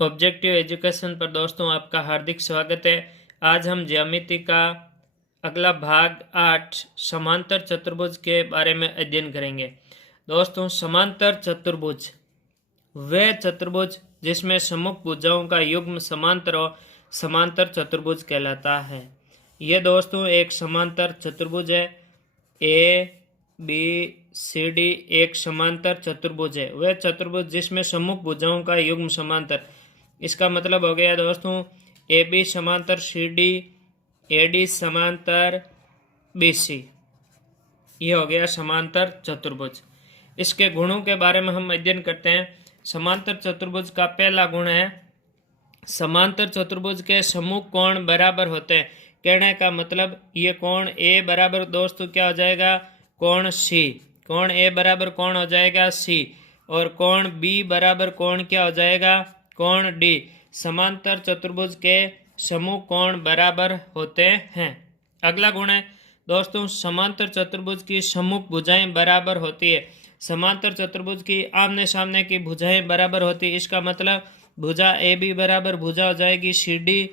Objective education पर दोस्तों आपका हार्दिक स्वागत है। आज हम ज्यामिति का अगला भाग 8 समांतर चतुर्भुज के बारे में अध्ययन करेंगे। दोस्तों, समांतर चतुर्भुज वह चतुर्भुज जिसमें सम्मुख भुजाओं का युग्म समांतर हो समांतर चतुर्भुज कहलाता है। यह दोस्तों एक समांतर चतुर्भुज है। ए बी सी डी एक समांतर चतुर्भुज है। वह चतुर्भुज जिसमें सम्मुख भुजाओं का युग्म समांतर। इसका मतलब हो गया दोस्तों ए बी समांतर सी डी, ए डी समांतर बी सी। ये हो गया समांतर चतुर्भुज। इसके गुणों के बारे में हम अध्ययन करते हैं। समांतर चतुर्भुज का पहला गुण है समांतर चतुर्भुज के सम्मुख कोण बराबर होते हैं। कहने का मतलब ये कोण ए बराबर दोस्तों क्या हो जाएगा, कोण सी। कोण ए बराबर कौन हो जाएगा, सी। और कोण बी बराबर कोण क्या हो जाएगा, कोण डी। समांतर चतुर्भुज के सम्मुख कोण बराबर होते हैं। अगला गुण है दोस्तों समांतर चतुर्भुज की सम्मुख भुजाएं बराबर होती है। समांतर चतुर्भुज की आमने सामने की भुजाएं बराबर होती है। इसका मतलब भुजा ए बी बराबर भुजा हो जाएगी सी डी,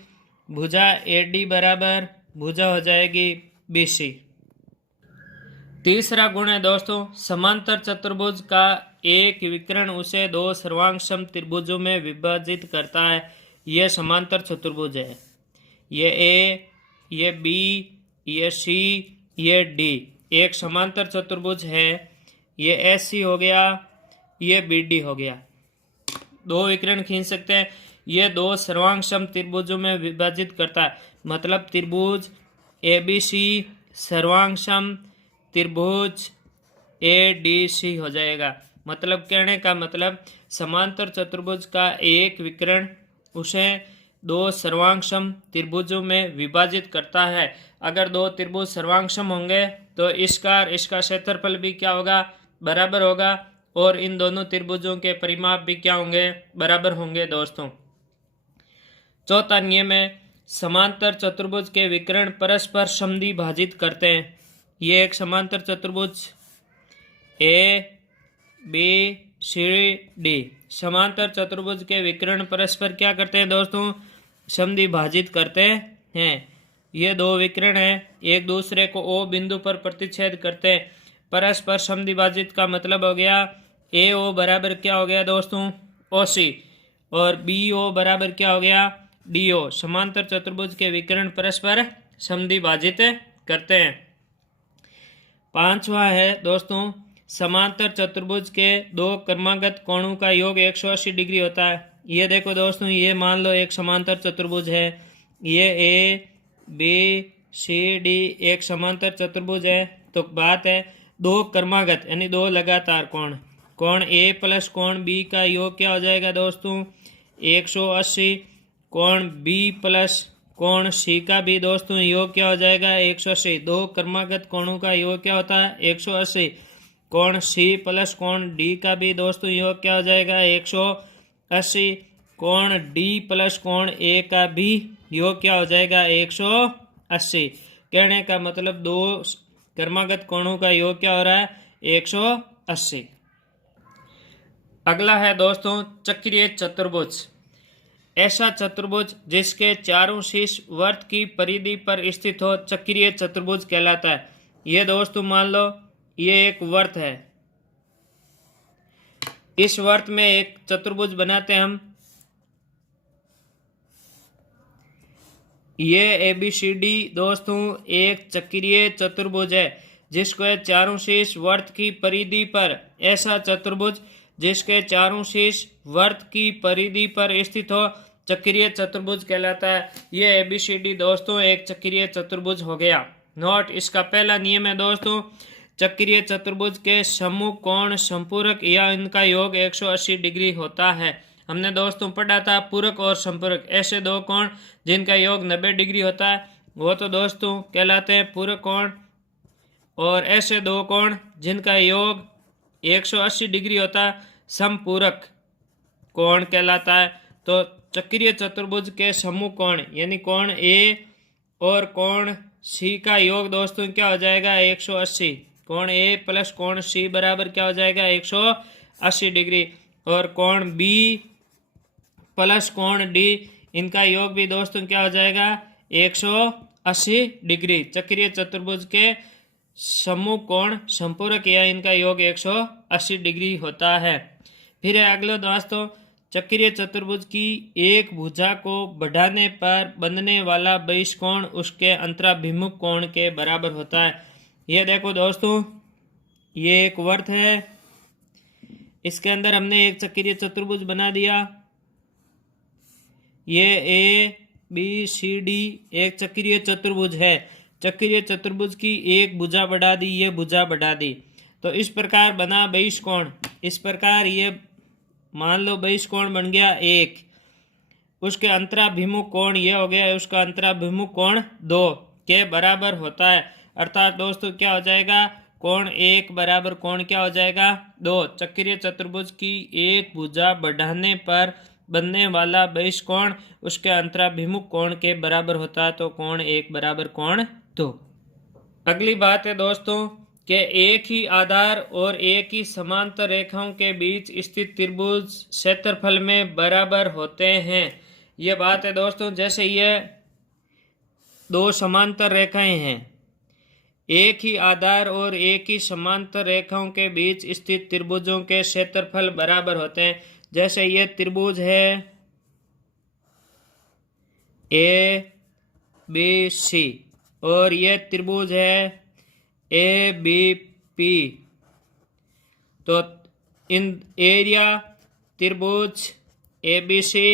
भुजा ए डी बराबर भुजा हो जाएगी बी सी। तीसरा गुण है दोस्तों समांतर चतुर्भुज का एक विकर्ण उसे दो सर्वांगसम त्रिभुजों में विभाजित करता है। यह समांतर चतुर्भुज है। ये ए, ये बी, ये सी, ये डी एक समांतर चतुर्भुज है। ये एस सी हो गया, ये बी डी हो गया। दो विकर्ण खींच सकते हैं। ये दो सर्वांगसम त्रिभुजों में विभाजित करता है। मतलब त्रिभुज ए बी सी सर्वांगसम त्रिभुज ए डी सी हो जाएगा। मतलब कहने का मतलब समांतर चतुर्भुज का एक विकर्ण उसे दो सर्वांगसम त्रिभुजों में विभाजित करता है। अगर दो त्रिभुज सर्वांगसम होंगे तो इसका क्षेत्रफल भी क्या होगा, बराबर होगा। और इन दोनों त्रिभुजों के परिमाप भी क्या होंगे, बराबर होंगे दोस्तों। चौथा नियम है समांतर चतुर्भुज के विकर्ण परस्पर समद्वि भाजित करते हैं। ये एक समांतर चतुर्भुज ए बी सी डी समांतर चतुर्भुज के विकर्ण परस्पर क्या करते हैं दोस्तों, समद्वि भाजित करते हैं। ये दो विकर्ण हैं, एक दूसरे को ओ बिंदु पर प्रतिच्छेद करते हैं। परस्पर समद्वि भाजित का मतलब हो गया ए ओ बराबर क्या हो गया दोस्तों, ओ सी। और बी ओ बराबर क्या हो गया, डी ओ। समांतर चतुर्भुज के विकर्ण परस्पर समद्वि भाजित करते हैं। पांचवा है दोस्तों समांतर चतुर्भुज के दो क्रमागत कोणों का योग 180 डिग्री होता है। ये देखो दोस्तों, ये मान लो एक समांतर चतुर्भुज है। ये ए बी सी डी एक समांतर चतुर्भुज है। तो बात है दो क्रमागत यानी दो लगातार कोण। कोण ए प्लस कोण बी का योग क्या हो जाएगा दोस्तों, 180। कोण बी प्लस कोण सी का भी दोस्तों योग क्या हो जाएगा, 180। दो क्रमागत कोणों का योग क्या होता है, 180। कोण सी प्लस कोण डी का भी दोस्तों योग क्या हो जाएगा, 180। कोण डी प्लस कोण ए का भी योग क्या हो जाएगा, 180। कहने का मतलब दो क्रमागत कोणों का योग क्या हो रहा है, 180। अगला है दोस्तों चक्रीय चतुर्भुज। ऐसा चतुर्भुज जिसके चारों शीर्ष वृत्त की परिधि पर स्थित हो चक्रीय चतुर्भुज कहलाता है। ये दोस्तों मान लो ये एक वृत्त है। इस वृत्त में एक चतुर्भुज बनाते हैं हम। ये ए बी सी डी दोस्तों एक चक्रीय चतुर्भुज है जिसके चारों शीर्ष वृत्त की परिधि पर। ऐसा चतुर्भुज जिसके चारों शीर्ष वृत्त की परिधि पर स्थित हो चक्रीय चतुर्भुज कहलाता है। ये ABCD दोस्तों एक चक्रीय चतुर्भुज हो गया। नोट, इसका पहला नियम है दोस्तों चक्रीय चतुर्भुज के सम्मुख कोण संपूरक या इनका योग 180 डिग्री होता है। हमने दोस्तों पढ़ा था पूरक और संपूरक, ऐसे दो कोण जिनका योग 90 डिग्री होता है वो तो दोस्तों कहलाते हैं पूरक कोण। और ऐसे दो कोण जिनका योग 180 डिग्री होता है समपूरक कोण कहलाता है। तो चक्रीय चतुर्भुज के सम्मुख कोण यानी कोण ए और कोण सी का योग दोस्तों क्या हो जाएगा, 180। कोण ए प्लस कोण सी बराबर क्या हो जाएगा, 180 डिग्री। और कोण बी प्लस कोण डी, इनका योग भी दोस्तों क्या हो जाएगा 180 डिग्री। चक्रीय चतुर्भुज के समूह कोण संपूरक या इनका योग 180 डिग्री होता है। फिर है अगला दोस्तों, चक्रीय चतुर्भुज की एक भुजा को बढ़ाने पर बनने वाला बहिष्कोण उसके अंतराभिमुख कोण के बराबर होता है। ये देखो दोस्तों, ये एक वर्त है, इसके अंदर हमने एक चक्रीय चतुर्भुज बना दिया। ये ए बी सी डी एक चक्रीय चतुर्भुज है। चक्रीय चतुर्भुज की एक भुजा बढ़ा दी, ये भुजा बढ़ा दी, तो इस प्रकार बना बहिष्कोण। इस प्रकार ये मान लो बहिष्कोण बन गया 1, उसके अंतराभिमुख कोण ये हो गया, उसका अंतराभिमुख कोण 2 के बराबर होता है। अर्थात दोस्तों क्या हो जाएगा, कोण 1 बराबर कोण क्या हो जाएगा 2। चक्रीय चतुर्भुज की एक भुजा बढ़ाने पर बनने वाला बहिष्कोण उसके अंतराभिमुख कोण के बराबर होता है, तो कोण 1 बराबर कोण 2। अगली बात है दोस्तों कि एक ही आधार और एक ही समांतर रेखाओं के बीच स्थित त्रिभुज क्षेत्रफल में बराबर होते हैं। ये बात है दोस्तों, जैसे ये दो समांतर रेखाएं हैं, एक ही आधार और एक ही समांतर रेखाओं के बीच स्थित त्रिभुजों के क्षेत्रफल बराबर होते हैं। जैसे ये त्रिभुज है ए बी सी और ये त्रिभुज है ए बी पी, तो इन एरिया त्रिभुज ए बी सी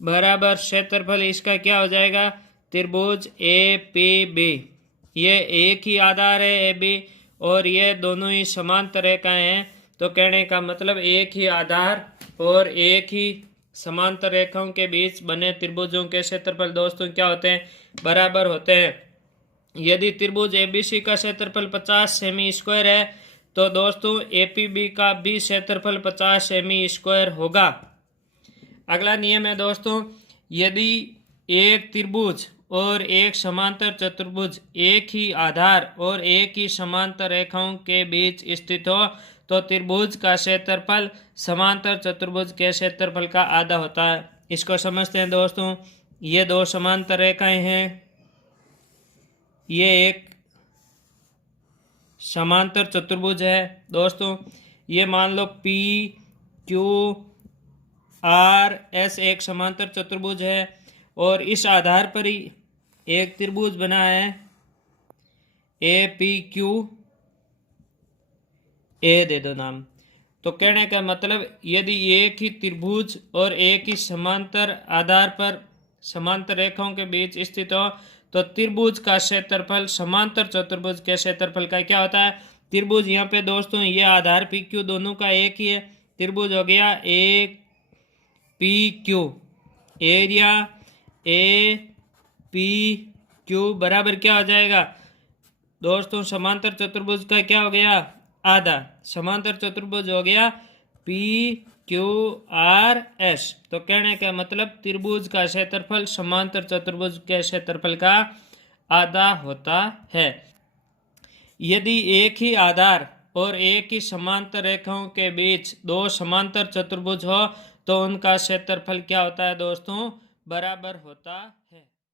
बराबर क्षेत्रफल इसका क्या हो जाएगा त्रिभुज ए पी बी। ये एक ही आधार है ए बी और ये दोनों ही समांतर रेखाएं हैं, तो कहने का मतलब एक ही आधार और एक ही समांतर रेखाओं के बीच बने त्रिभुजों के क्षेत्रफल दोस्तों क्या होते हैं बराबर होते हैं। यदि त्रिभुज एबीसी का क्षेत्रफल 50 सेमी स्क्वायर है तो दोस्तों एपीबी का भी क्षेत्रफल 50 सेमी स्क्वायर होगा। अगला नियम है दोस्तों, यदि एक त्रिभुज और एक समांतर चतुर्भुज एक ही आधार और एक ही समांतर रेखाओं के बीच स्थित हो तो त्रिभुज का क्षेत्रफल समांतर चतुर्भुज के क्षेत्रफल का आधा होता है। इसको समझते हैं दोस्तों। ये दो समांतर रेखाएं हैं, ये एक समांतर चतुर्भुज है दोस्तों। ये मान लो पी क्यू आर एस एक समांतर चतुर्भुज है और इस आधार पर ही एक त्रिभुज बना है ए पी क्यू, ए दे दो नाम। तो कहने का मतलब यदि एक ही त्रिभुज और एक ही समांतर आधार पर समांतर रेखाओं के बीच स्थित हो तो त्रिभुज का क्षेत्रफल समांतर चतुर्भुज के क्षेत्रफल का क्या होता है। त्रिभुज यहाँ पे दोस्तों ये आधार पी क्यू दोनों का एक ही है, त्रिभुज हो गया A P Q, area A P Q बराबर क्या हो जाएगा दोस्तों समांतर चतुर्भुज का क्या हो गया आधा, समांतर चतुर्भुज हो गया पी क्यू आर एस। तो कहने का मतलब त्रिभुज का क्षेत्रफल समांतर चतुर्भुज के क्षेत्रफल का आधा होता है। यदि एक ही आधार और एक ही समांतर रेखाओं के बीच दो समांतर चतुर्भुज हो तो उनका क्षेत्रफल क्या होता है दोस्तों बराबर होता